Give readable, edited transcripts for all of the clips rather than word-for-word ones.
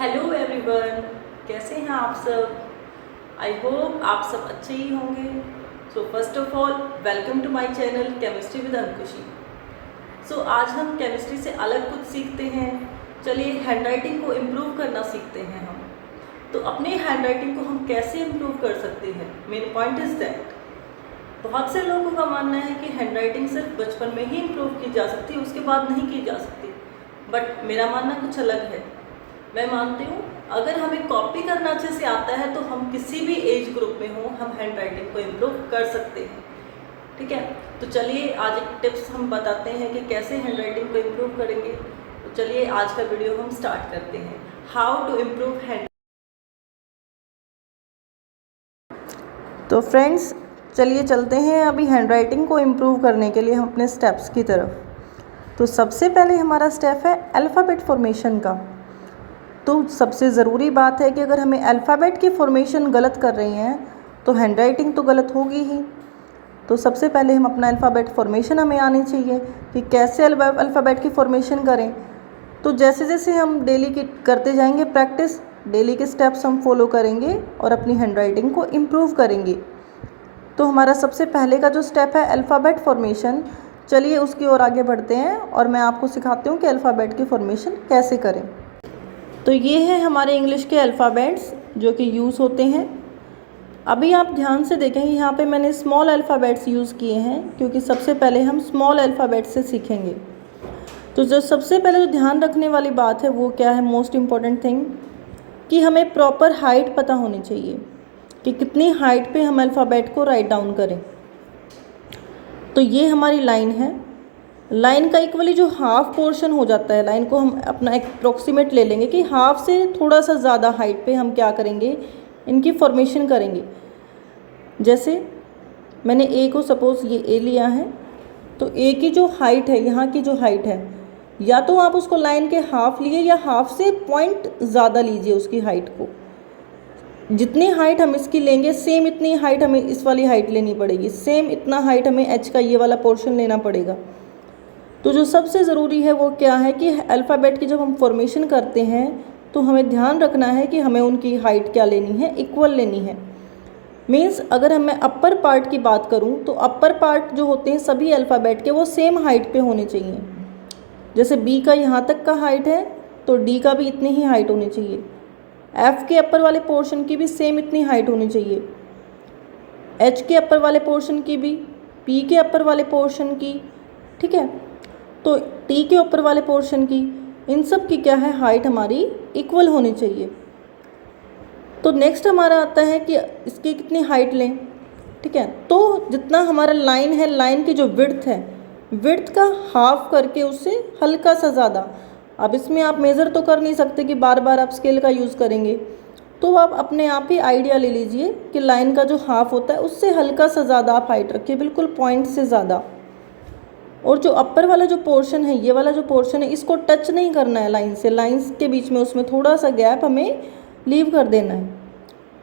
Hello everyone, कैसे हैं आप सब। आई होप आप सब अच्छे ही होंगे। So first of all welcome to my channel chemistry with Ankushi. So आज हम केमिस्ट्री से अलग कुछ सीखते हैं। चलिए हैंडराइटिंग को इम्प्रूव करना सीखते हैं हम। तो अपने हैंडराइटिंग को हम कैसे इम्प्रूव कर सकते हैं, मेन पॉइंट इज दैट बहुत से लोगों का मानना है कि हैंडराइटिंग सिर्फ बचपन में ही इम्प्रूव की जा सकती है, उसके बाद नहीं की जा सकती। बट मेरा मानना कुछ अलग है। मैं मानती हूँ अगर हमें कॉपी करना अच्छे से आता है तो हम किसी भी एज ग्रुप में हो हम हैंड राइटिंग को इम्प्रूव कर सकते हैं। ठीक है, तो चलिए आज एक टिप्स हम बताते हैं कि कैसे हैंड राइटिंग को इम्प्रूव करेंगे। तो चलिए आज का वीडियो हम स्टार्ट करते हैं, हाउ टू इम्प्रूव हैंड। तो फ्रेंड्स चलिए चलते हैं अभी हैंड राइटिंग को इम्प्रूव करने के लिए हम अपने स्टेप्स की तरफ। तो सबसे पहले हमारा स्टेप है अल्फ़ाबेट फॉर्मेशन का। तो सबसे ज़रूरी बात है कि अगर हमें अल्फ़ाबेट की फॉर्मेशन गलत कर रही हैं तो हैंडराइटिंग तो गलत होगी ही। तो सबसे पहले हम अपना अल्फ़ाबेट फॉर्मेशन हमें आनी चाहिए कि कैसे अल्फ़ाबेट की फॉर्मेशन करें। तो जैसे जैसे हम डेली की करते जाएंगे प्रैक्टिस, डेली के स्टेप्स हम फॉलो करेंगे और अपनी हैंडराइटिंग को इम्प्रूव करेंगे। तो हमारा सबसे पहले का जो स्टेप है अल्फ़ाबेट फॉर्मेशन, चलिए उसकी ओर आगे बढ़ते हैं और मैं आपको सिखाती हूँ कि अल्फ़ाबेट की फॉर्मेशन कैसे करें। तो ये है हमारे इंग्लिश के अल्फ़ाबेट्स जो कि यूज़ होते हैं। अभी आप ध्यान से देखें, यहाँ पे मैंने स्मॉल अल्फ़ाबेट्स यूज़ किए हैं क्योंकि सबसे पहले हम स्मॉल अल्फ़ाबेट से सीखेंगे। तो जो सबसे पहले जो ध्यान रखने वाली बात है वो क्या है, मोस्ट इम्पॉर्टेंट थिंग, कि हमें प्रॉपर हाइट पता होनी चाहिए कि कितनी हाइट पे हम अल्फ़ाबेट को राइट डाउन करें। तो ये हमारी लाइन है। लाइन का इक्वली जो हाफ पोर्शन हो जाता है, लाइन को हम अपना अप्रोक्सीमेट ले लेंगे कि हाफ से थोड़ा सा ज़्यादा हाइट पे हम क्या करेंगे, इनकी फॉर्मेशन करेंगे। जैसे मैंने ए को सपोज़ ये ए लिया है, तो ए की जो हाइट है, यहाँ की जो हाइट है, या तो आप उसको लाइन के हाफ लिए या हाफ से पॉइंट ज़्यादा लीजिए उसकी हाइट को। जितनी हाइट हम इसकी लेंगे सेम इतनी हाइट हमें इस वाली हाइट लेनी पड़ेगी, सेम इतना हाइट हमें एच का ये वाला पोर्शन लेना पड़ेगा। तो जो सबसे ज़रूरी है वो क्या है कि अल्फ़ाबेट की जब हम फॉर्मेशन करते हैं तो हमें ध्यान रखना है कि हमें उनकी हाइट क्या लेनी है, इक्वल लेनी है। मीन्स अगर मैं अपर पार्ट की बात करूं तो अपर पार्ट जो होते हैं सभी अल्फ़ाबेट के वो सेम हाइट पे होने चाहिए। जैसे बी का यहाँ तक का हाइट है तो डी का भी इतनी ही हाइट होनी चाहिए। एफ़ के अपर वाले पोर्शन की भी सेम इतनी हाइट होनी चाहिए, एच के अपर वाले पोर्शन की भी, पी के अपर वाले पोर्शन की, ठीक है, तो टी के ऊपर वाले पोर्शन की, इन सब की क्या है, हाइट हमारी इक्वल होनी चाहिए। तो नेक्स्ट हमारा आता है कि इसकी कितनी हाइट लें। ठीक है, तो जितना हमारा लाइन है, लाइन की जो विड्थ है, विड्थ का हाफ करके उससे हल्का सा ज़्यादा। अब इसमें आप मेज़र तो कर नहीं सकते कि बार बार आप स्केल का यूज़ करेंगे, तो आप अपने आप ही आइडिया ले लीजिए कि लाइन का जो हाफ होता है उससे हल्का सा ज़्यादा आप हाइट रखिए, बिल्कुल पॉइंट से ज़्यादा। और जो अपर वाला जो पोर्शन है, ये वाला जो पोर्शन है, इसको टच नहीं करना है लाइन से, लाइंस के बीच में उसमें थोड़ा सा गैप हमें लीव कर देना है।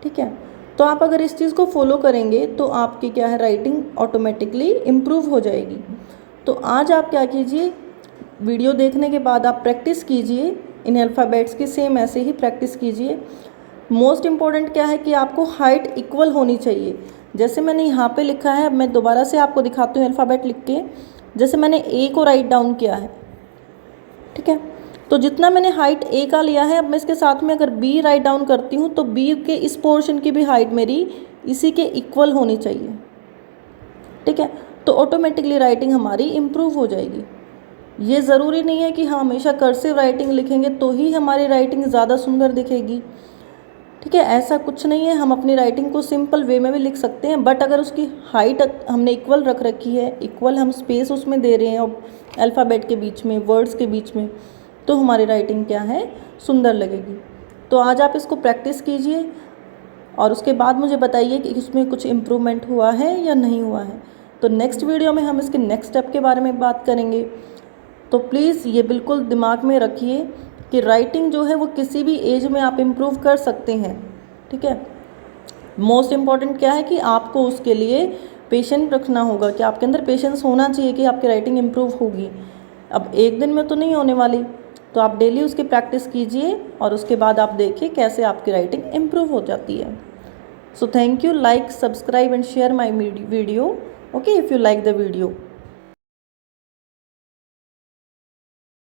ठीक है, तो आप अगर इस चीज़ को फॉलो करेंगे तो आपकी क्या है, राइटिंग ऑटोमेटिकली इम्प्रूव हो जाएगी। तो आज आप क्या कीजिए, वीडियो देखने के बाद आप प्रैक्टिस कीजिए इन अल्फ़ाबेट्स की, सेम ऐसे ही प्रैक्टिस कीजिए। मोस्ट इम्पॉर्टेंट क्या है कि आपको हाइट इक्वल होनी चाहिए। जैसे मैंने यहाँ पे लिखा है, अब मैं दोबारा से आपको दिखाती हूँ अल्फ़ाबेट लिख के। जैसे मैंने ए को राइट डाउन किया है, ठीक है, तो जितना मैंने हाइट ए का लिया है, अब मैं इसके साथ में अगर बी राइट डाउन करती हूँ तो बी के इस पोर्शन की भी हाइट मेरी इसी के इक्वल होनी चाहिए। ठीक है, तो ऑटोमेटिकली राइटिंग हमारी इम्प्रूव हो जाएगी। ये ज़रूरी नहीं है कि हम हमेशा कर्सिव राइटिंग लिखेंगे तो ही हमारी राइटिंग ज़्यादा सुंदर दिखेगी। ठीक है, ऐसा कुछ नहीं है, हम अपनी राइटिंग को सिंपल वे में भी लिख सकते हैं, बट अगर उसकी हाइट हमने इक्वल रख रखी है, इक्वल हम स्पेस उसमें दे रहे हैं और अल्फ़ाबेट के बीच में, वर्ड्स के बीच में, तो हमारी राइटिंग क्या है, सुंदर लगेगी। तो आज आप इसको प्रैक्टिस कीजिए और उसके बाद मुझे बताइए कि इसमें कुछ इम्प्रूवमेंट हुआ है या नहीं हुआ है। तो नेक्स्ट वीडियो में हम इसके नेक्स्ट स्टेप के बारे में बात करेंगे। तो प्लीज़ ये बिल्कुल दिमाग में रखिए कि राइटिंग जो है वो किसी भी एज में आप इम्प्रूव कर सकते हैं। ठीक है, मोस्ट इम्पॉर्टेंट क्या है कि आपको उसके लिए पेशेंस रखना होगा, कि आपके अंदर पेशेंस होना चाहिए कि आपकी राइटिंग इम्प्रूव होगी। अब एक दिन में तो नहीं होने वाली, तो आप डेली उसकी प्रैक्टिस कीजिए और उसके बाद आप देखिए कैसे आपकी राइटिंग इम्प्रूव हो जाती है। So thank you, like, subscribe and share my video, okay, if you like the video.